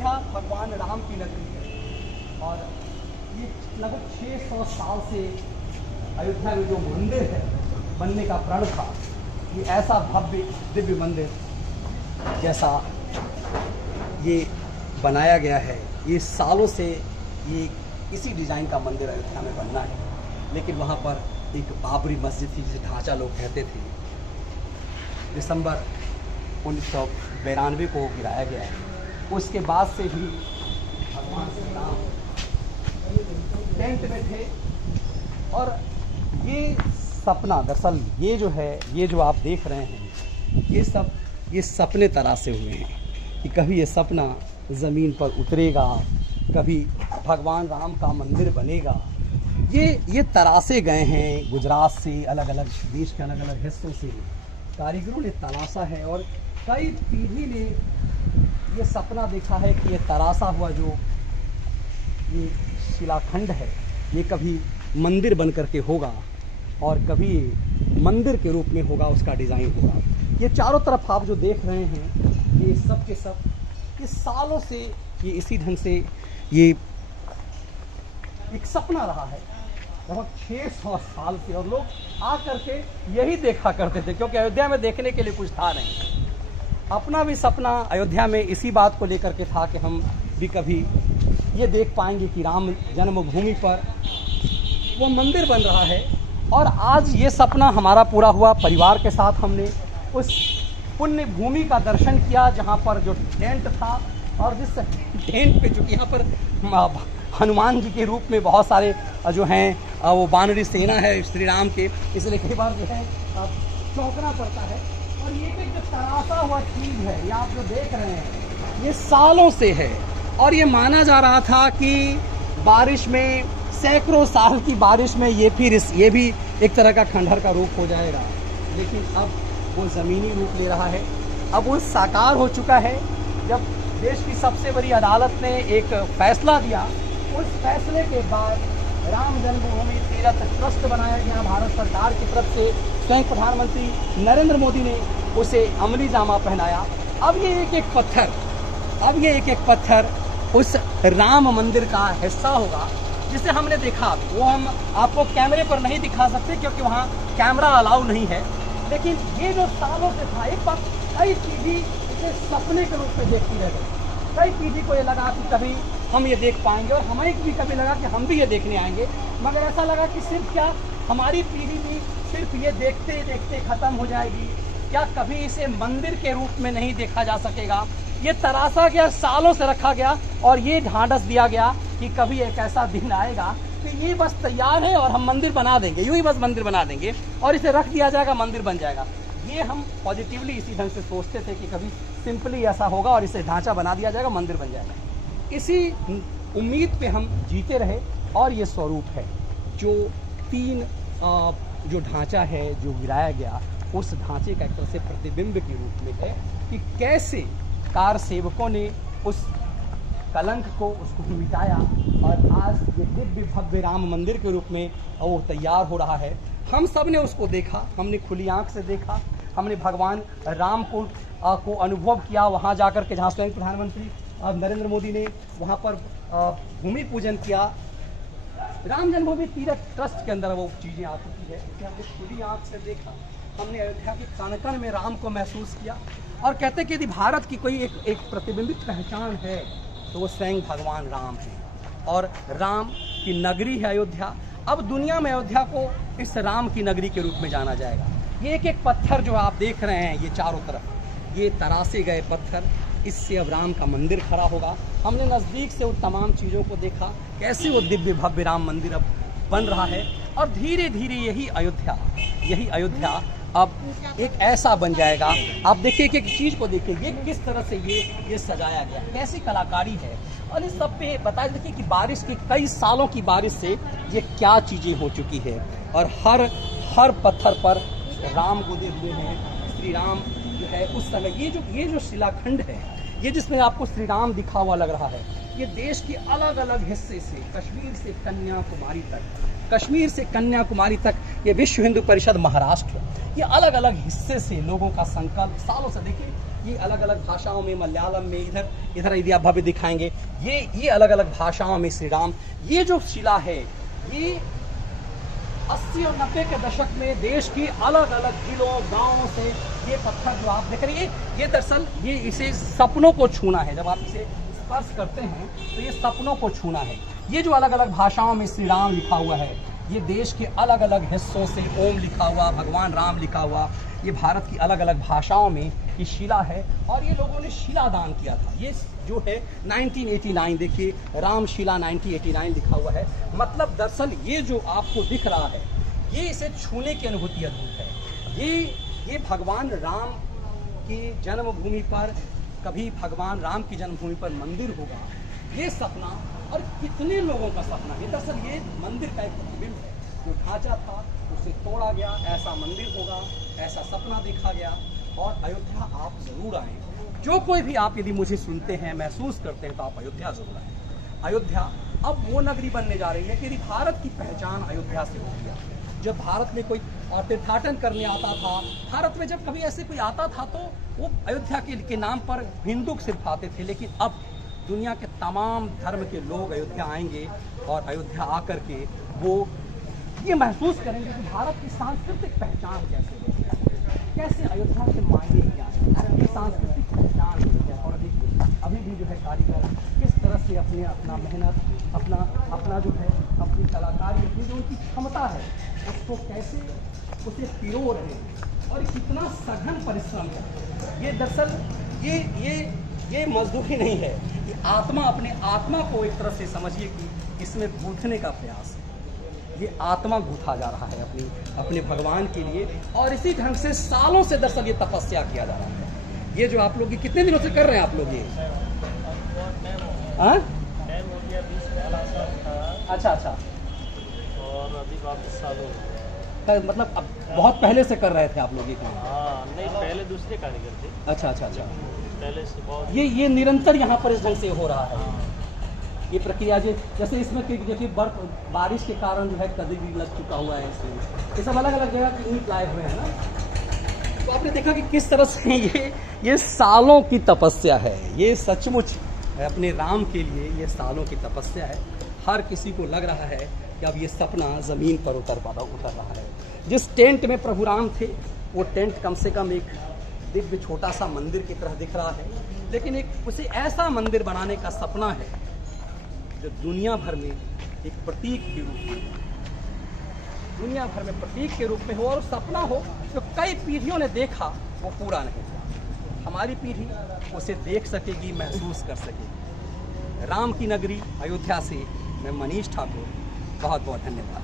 अयोध्या भगवान राम की नगरी है और ये लगभग 600 साल से अयोध्या में जो मंदिर है बनने का प्रण था, ये ऐसा भव्य दिव्य मंदिर जैसा ये बनाया गया है, ये सालों से ये इसी डिज़ाइन का मंदिर अयोध्या में बनना है। लेकिन वहाँ पर एक बाबरी मस्जिद थी जिसे ढांचा लोग कहते थे। दिसंबर 1992 को गिराया गया है। उसके बाद से ही भगवान श्री राम टेंट में थे और ये सपना, दरअसल ये जो है, ये जो आप देख रहे हैं, ये सपने तरासे हुए हैं कि कभी ये सपना ज़मीन पर उतरेगा, कभी भगवान राम का मंदिर बनेगा। ये तरासे गए हैं गुजरात से, अलग अलग देश के अलग अलग हिस्सों से कारीगरों ने तराशा है और कई पीढ़ी ने ये सपना देखा है कि ये तराशा हुआ जो ये शिलाखंड है ये कभी मंदिर बन करके होगा और कभी मंदिर के रूप में होगा, उसका डिज़ाइन होगा। ये चारों तरफ आप जो देख रहे हैं ये सब के सब ये सालों से ये इसी ढंग से ये एक सपना रहा है, लगभग 600 साल से, और लोग आ करके यही देखा करते थे क्योंकि अयोध्या में देखने के लिए कुछ था नहीं। अपना भी सपना अयोध्या में इसी बात को लेकर के था कि हम भी कभी ये देख पाएंगे कि राम जन्मभूमि पर वो मंदिर बन रहा है। और आज ये सपना हमारा पूरा हुआ। परिवार के साथ हमने उस पुण्य भूमि का दर्शन किया जहाँ पर जो टेंट था और जिस टेंट पे चूँकि यहाँ पर हनुमान जी के रूप में बहुत सारे जो हैं वो वानरी सेना है श्री राम के, इसलिए कई बार जो है चौंकना पड़ता है। और ये जो तराशा हुआ चीज़ है ये आप जो देख रहे हैं ये सालों से है और ये माना जा रहा था कि बारिश में, सैकड़ों साल की बारिश में ये भी एक तरह का खंडहर का रूप हो जाएगा। लेकिन अब वो ज़मीनी रूप ले रहा है, अब वो साकार हो चुका है। जब देश की सबसे बड़ी अदालत ने एक फैसला दिया, उस फैसले के बाद राम जन्मभूमि तीर्थ ट्रस्ट बनाया गया भारत सरकार की तरफ से। स्वयं प्रधानमंत्री नरेंद्र मोदी ने उसे अमली जामा पहनाया। अब ये एक एक पत्थर उस राम मंदिर का हिस्सा होगा जिसे हमने देखा। वो हम आपको कैमरे पर नहीं दिखा सकते क्योंकि वहाँ कैमरा अलाउ नहीं है। लेकिन ये जो सालों से था, एक वक्त कई पीढ़ी इसे सपने के रूप में देखती रह गई। कई पीढ़ी को ये लगा कि कभी हम ये देख पाएंगे और हमें भी कभी लगा कि हम भी ये देखने आएंगे, मगर ऐसा लगा कि सिर्फ क्या हमारी पीढ़ी भी सिर्फ ये देखते देखते ख़त्म हो जाएगी, क्या कभी इसे मंदिर के रूप में नहीं देखा जा सकेगा। ये तराशा गया, सालों से रखा गया और ये ढांढस दिया गया कि कभी एक ऐसा दिन आएगा कि ये बस तैयार है और हम मंदिर बना देंगे, यूँ ही बस मंदिर बना देंगे और इसे रख दिया जाएगा, मंदिर बन जाएगा। ये हम पॉजिटिवली इसी ढंग से सोचते थे कि कभी सिंपली ऐसा होगा और इसे ढांचा बना दिया जाएगा, मंदिर बन जाएगा। इसी उम्मीद पे हम जीते रहे और ये स्वरूप है जो जो ढांचा है जो गिराया गया, उस ढांचे का एक तरह से प्रतिबिंब के रूप में है कि कैसे कार सेवकों ने उस कलंक को उसको मिटाया और आज ये दिव्य भव्य राम मंदिर के रूप में वो तैयार हो रहा है। हम सब ने उसको देखा, हमने खुली आंख से देखा, हमने भगवान राम को अनुभव किया वहाँ जाकर के जहाँ स्वयं प्रधानमंत्री नरेंद्र मोदी ने वहाँ पर भूमि पूजन किया। राम जन्मभूमि तीर्थ ट्रस्ट के अंदर वो चीज़ें आ चुकी है, इसे हमने खुली आंख से देखा। हमने अयोध्या के कण कण में राम को महसूस किया और कहते कि यदि भारत की कोई एक प्रतिबिंबित पहचान है तो वो स्वयं भगवान राम है और राम की नगरी है अयोध्या। अब दुनिया में अयोध्या को इस राम की नगरी के रूप में जाना जाएगा। ये एक एक पत्थर जो आप देख रहे हैं ये चारों तरफ ये तरासे गए पत्थर, इससे अब राम का मंदिर खड़ा होगा। हमने नज़दीक से उन तमाम चीज़ों को देखा कैसे वो दिव्य भव्य राम मंदिर अब बन रहा है और धीरे धीरे यही अयोध्या अब एक ऐसा बन जाएगा। आप देखिए कि एक चीज़ को देखिए, ये किस तरह से ये सजाया गया, कैसी कलाकारी है। और इस सब पे बताया देखिए कि बारिश की कई सालों की बारिश से ये क्या चीज़ें हो चुकी है और हर पत्थर पर राम गोदे हुए हैं। श्री राम जो है उस समय ये जो शिलाखंड है ये जिसमें आपको श्री राम दिखा हुआ लग रहा है, ये देश के अलग अलग हिस्से से, कश्मीर से कन्याकुमारी तक कश्मीर से कन्याकुमारी तक, ये विश्व हिंदू परिषद महाराष्ट्र, ये अलग अलग हिस्से से लोगों का संकल्प सालों से। देखिए ये अलग अलग भाषाओं में, मलयालम में, इधर यदि आप भव्य दिखाएंगे, ये अलग अलग भाषाओं में श्री राम, ये जो शिला है ये 80 और 90 के दशक में देश की अलग अलग जिलों गांवों से ये पत्थर जो आप देख रहे हैं, ये दरअसल ये इसे सपनों को छूना है। जब आप इसे स्पर्श करते हैं तो ये सपनों को छूना है। ये जो अलग अलग भाषाओं में श्री राम लिखा हुआ है, ये देश के अलग अलग हिस्सों से ओम लिखा हुआ, भगवान राम लिखा हुआ, ये भारत की अलग अलग भाषाओं में ये शिला है। और ये लोगों ने शिला दान किया था। ये जो है 1989, देखिए रामशिला 1989 लिखा हुआ है। मतलब दरअसल ये जो आपको दिख रहा है, ये इसे छूने की अनुभूति अद्भुत है। ये भगवान राम की जन्मभूमि पर, कभी भगवान राम की जन्मभूमि पर मंदिर होगा, ये सपना, और कितने लोगों का सपना है। दरअसल ये मंदिर का एक प्रतिबिंब है। जो ढांचा था उसे तोड़ा गया, ऐसा मंदिर होगा, ऐसा सपना देखा गया। और अयोध्या आप जरूर आएँ। जो कोई भी आप यदि मुझे सुनते हैं, महसूस करते हैं, तो आप अयोध्या जरूर आएँ। अयोध्या अब वो नगरी बनने जा रही है कि भारत की पहचान अयोध्या से हो गया। जब भारत में कोई तीर्थाटन करने आता था, भारत में जब कभी ऐसे कोई आता था तो वो अयोध्या के नाम पर हिंदू सिर्फ आते थे। लेकिन अब दुनिया के तमाम धर्म के लोग अयोध्या आएंगे और अयोध्या आकर के वो ये महसूस करेंगे कि भारत की सांस्कृतिक पहचान कैसे है, कैसे अयोध्या के मायने क्या है, ये सांस्कृतिक पहचान है। और देखिए अभी भी जो है कारीगर किस तरह से अपना मेहनत, अपना जो है अपनी कलाकारी, अपनी जो उनकी क्षमता है उसको कैसे उसे पिरो रहे हैं। और कितना सघन परिश्रम है। ये दरअसल ये मजदूरी नहीं है, ये आत्मा, अपने आत्मा को एक तरह से समझिए कि इसमें गूंथने का प्रयास है। ये आत्मा गूंथा जा रहा है अपने भगवान के लिए। और इसी ढंग से सालों से दरअसल ये तपस्या किया जा रहा है। ये जो आप लोग कितने दिनों से कर रहे हैं आप लोग ये? हाँ, अच्छा। और अभी वापस सालों मतलब अब बहुत पहले से कर रहे थे आप लोग ये काम? हाँ, नहीं पहले दूसरे कारीगर थे। अच्छा। पहले से बहुत ये निरंतर यहाँ पर इस ढंग से हो रहा है। ये प्रक्रिया जैसे इसमें देखिए बारिश के कारण जो है कभी भी लग चुका हुआ है इसमें। ये सब अलग अलग जगह के ईंट लाए हुए हैं ना। तो आपने देखा कि किस तरह से ये सालों की तपस्या है। ये सचमुच अपने राम के लिए ये सालों की तपस्या है। हर किसी को लग रहा है कि अब ये सपना ज़मीन पर उतर रहा है। जिस टेंट में प्रभु राम थे, वो टेंट कम से कम एक दिव्य छोटा सा मंदिर की तरह दिख रहा है। लेकिन उसे ऐसा मंदिर बनाने का सपना है जो दुनिया भर में एक प्रतीक के रूप में, दुनिया भर में प्रतीक के रूप में हो, और सपना हो जो कई पीढ़ियों ने देखा वो पूरा नहीं हुआ। हमारी पीढ़ी उसे देख सकेगी, महसूस कर सकेगी। राम की नगरी अयोध्या से मैं मनीष ठाकुर, बहुत बहुत धन्यवाद।